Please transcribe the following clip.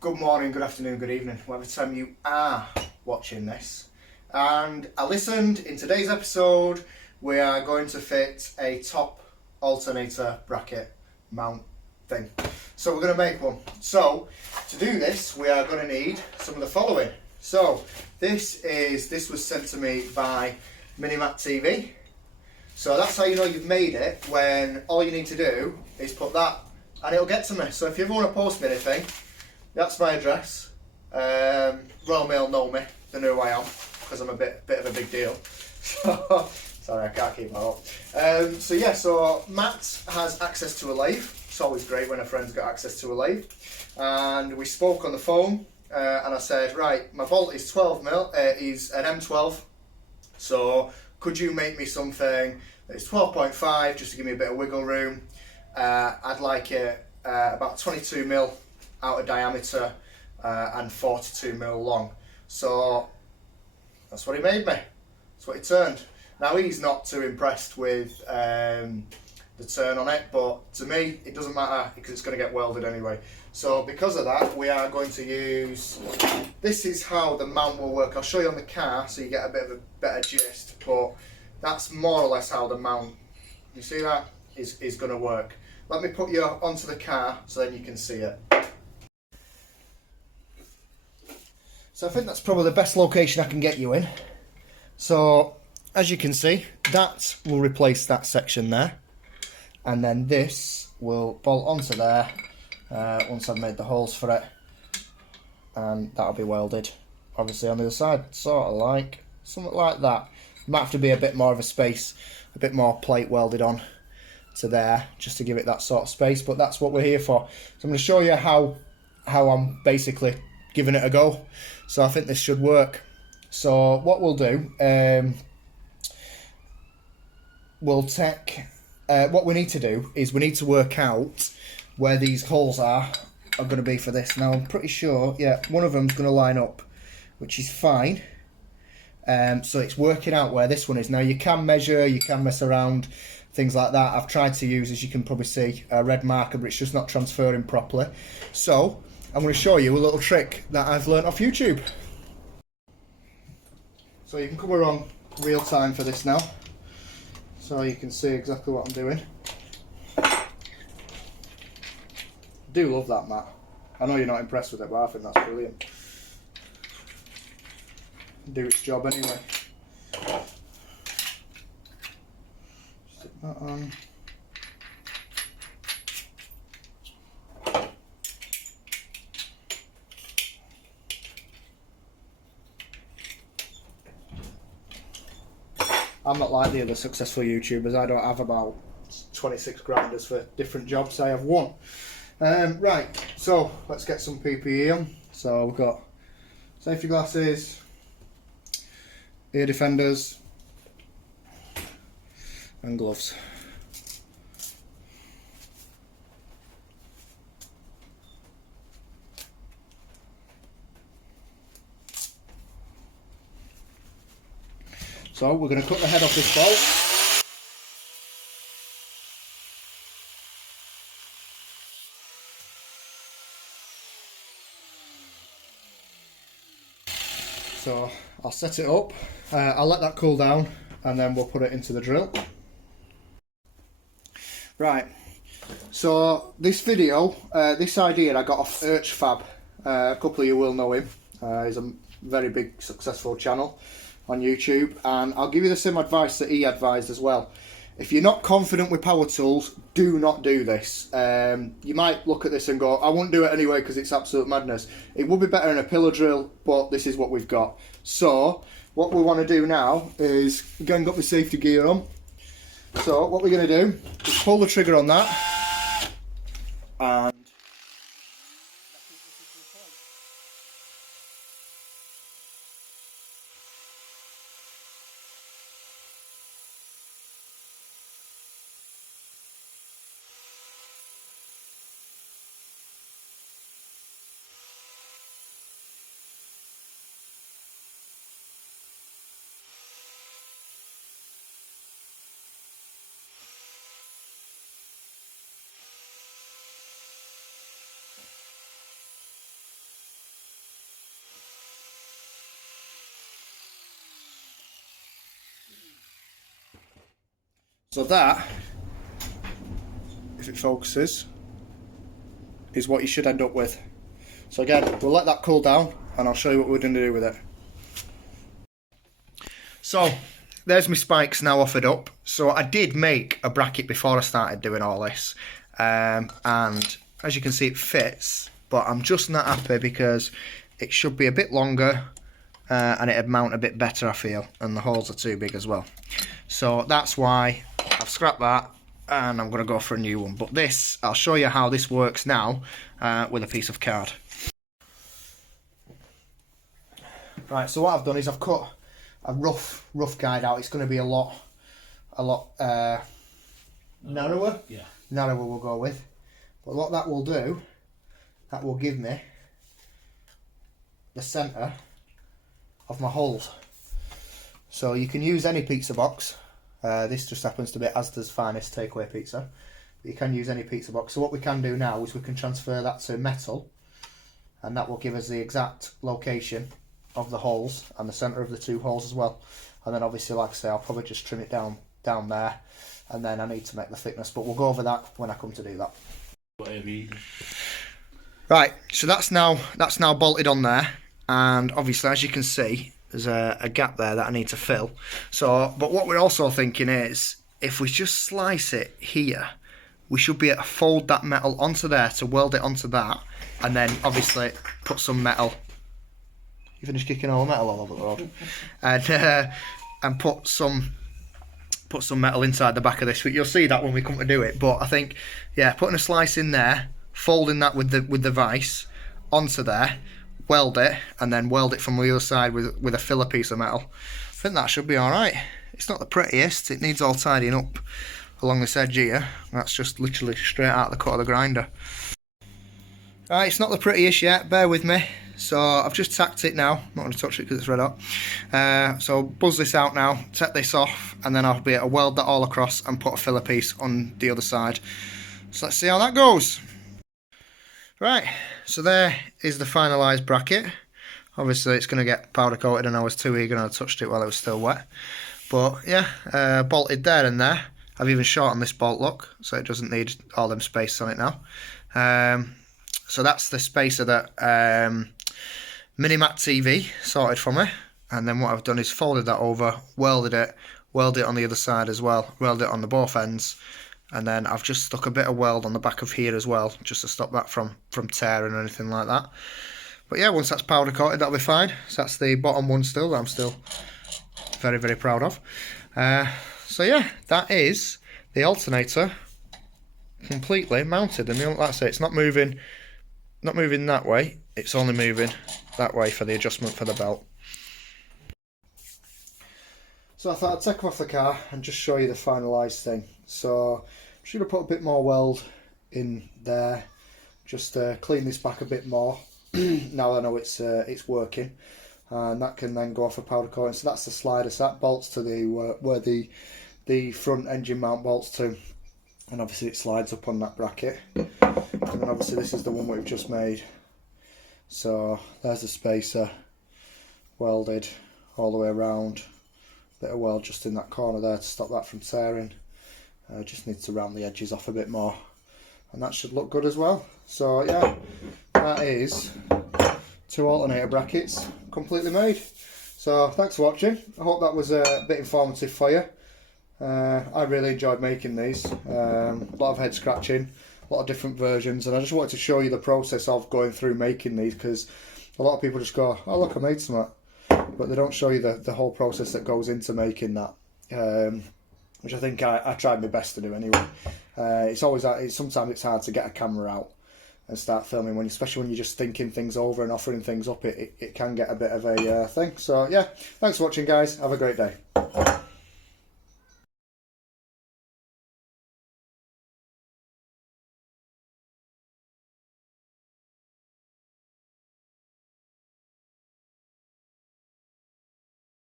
Good morning, good afternoon, good evening, whatever time you are watching this. And I listened, in today's episode we are going to fit a top alternator bracket mount thing. So we're going to make one. So to do this we are going to need some of the following. So this was sent to me by Minimat TV. So that's how you know you've made it, when all you need to do is put that and it'll get to me. So if you ever want to post me anything, that's my address. Royal Mail know me, they know who I am, because I'm a bit of a big deal. So, sorry, I can't keep that up. So Matt has access to a lathe. It's always great when a friend's got access to a lathe. And we spoke on the phone, and I said, right, my bolt is 12mm, is an M12. So could you make me something that's 12.5, just to give me a bit of wiggle room? I'd like it about 22mm out of diameter and 42mm long. So that's what he made me. That's what he turned. Now he's not too impressed with the turn on it, but to me it doesn't matter because it's going to get welded anyway. So because of that, we are going to use, this is how the mount will work. I'll show you on the car so you get a bit of a better gist, but that's more or less how the mount, you see that, is going to work. Let me put you onto the car so then you can see it. So I think that's probably the best location I can get you in. So as you can see, that will replace that section there, and then this will bolt onto there once I've made the holes for it, and that'll be welded obviously on the other side, sort of like something like that. Might have to be a bit more of a space, a bit more plate welded on to there just to give it that sort of space, but that's what we're here for. So I'm going to show you how I'm basically giving it a go. So I think this should work. So what we'll do, we'll take, what we need to do is we need to work out where these holes are going to be for this. Now I'm pretty sure, yeah, one of them's going to line up, which is fine. So it's working out where this one is. Now you can measure, you can mess around, things like that. I've tried to use, as you can probably see, a red marker, but it's just not transferring properly. So I'm going to show you a little trick that I've learnt off YouTube. So you can come on real time for this now, so you can see exactly what I'm doing. Do love that, Matt. I know you're not impressed with it, but I think that's brilliant. Do its job anyway. Stick that on. I'm not like the other successful YouTubers. I don't have about 26 grinders for different jobs. I have one. Right, so let's get some PPE on. So we've got safety glasses, ear defenders, and gloves. So we're going to cut the head off this bolt. So I'll set it up, I'll let that cool down, and then we'll put it into the drill. Right, so this video, this idea I got off Urchfab. A couple of you will know him. He's a very big successful channel on YouTube, and I'll give you the same advice that he advised as well. If you're not confident with power tools, do not do this. You might look at this and go, I won't do it anyway because it's absolute madness. It would be better in a pillar drill, but this is what we've got. So what we want to do now is, again, got my safety gear on. So what we're going to do is pull the trigger on that, and So that, if it focuses, is what you should end up with. So again, we'll let that cool down and I'll show you what we're going to do with it. So there's my spikes now offered up. So I did make a bracket before I started doing all this, and as you can see it fits, but I'm just not happy because it should be a bit longer and it'd mount a bit better, I feel, and the holes are too big as well. So that's why I've scrapped that and I'm going to go for a new one. But this, I'll show you how this works now with a piece of card. Right, so what I've done is I've cut a rough guide out. It's going to be a lot narrower. Yeah. Narrower we'll go with. But what that will do, that will give me the centre of my holes. So you can use any pizza box. This just happens to be Asda's finest takeaway pizza. But you can use any pizza box. So what we can do now is we can transfer that to metal, and that will give us the exact location of the holes and the centre of the two holes as well. And then obviously, like I say, I'll probably just trim it down there, and then I need to make the thickness, but we'll go over that when I come to do that. Right, so that's now bolted on there, and obviously as you can see there's a gap there that I need to fill. So, but what we're also thinking is, if we just slice it here, we should be able to fold that metal onto there to weld it onto that, and then obviously put some metal. You finished kicking all the metal all over the road, and put some metal inside the back of this. You'll see that when we come to do it. But I think, yeah, putting a slice in there, folding that with the vise onto there, weld it, and then weld it from the other side with a filler piece of metal. I think that should be all right. It's not the prettiest. It needs all tidying up along this edge here. That's just literally straight out of the cut of the grinder. Right, it's not the prettiest yet. Bear with me. So I've just tacked it now. I'm not going to touch it because it's red hot. So buzz this out now, take this off, and then I'll be able to weld that all across and put a filler piece on the other side. So let's see how that goes. Right, so there is the finalised bracket. Obviously it's going to get powder coated, and I was too eager and I touched it while it was still wet. But yeah, bolted there and there. I've even shortened this bolt, look, so it doesn't need all them spaces on it now. So that's the spacer that Minimat TV sorted for me, and then what I've done is folded that over, welded it on the other side as well, welded it on the both ends, and then I've just stuck a bit of weld on the back of here as well, just to stop that from tearing or anything like that. But yeah, once that's powder coated, that'll be fine. So that's the bottom one still that I'm still very, very proud of. So yeah, that is the alternator completely mounted, and like I say, it's not moving that way, it's only moving that way for the adjustment for the belt. So I thought I'd take off the car and just show you the finalised thing. So I'm just going to put a bit more weld in there, just clean this back a bit more. Now I know it's working, and that can then go off a powder coating. So that's the slider, so that bolts to where the front engine mount bolts to, and obviously it slides up on that bracket. And then obviously this is the one we've just made. So there's the spacer welded all the way around. Bit of weld just in that corner there to stop that from tearing. Just need to round the edges off a bit more, and that should look good as well. So yeah, that is 2 alternator brackets completely made. So thanks for watching. I hope that was a bit informative for you. I really enjoyed making these. A lot of head scratching, a lot of different versions, and I just wanted to show you the process of going through making these, because a lot of people just go, oh look, I made something, but they don't show you the whole process that goes into making that, which I think I tried my best to do anyway. Sometimes it's hard to get a camera out and start filming, especially when you're just thinking things over and offering things up. It can get a bit of a thing. So yeah, thanks for watching guys, have a great day.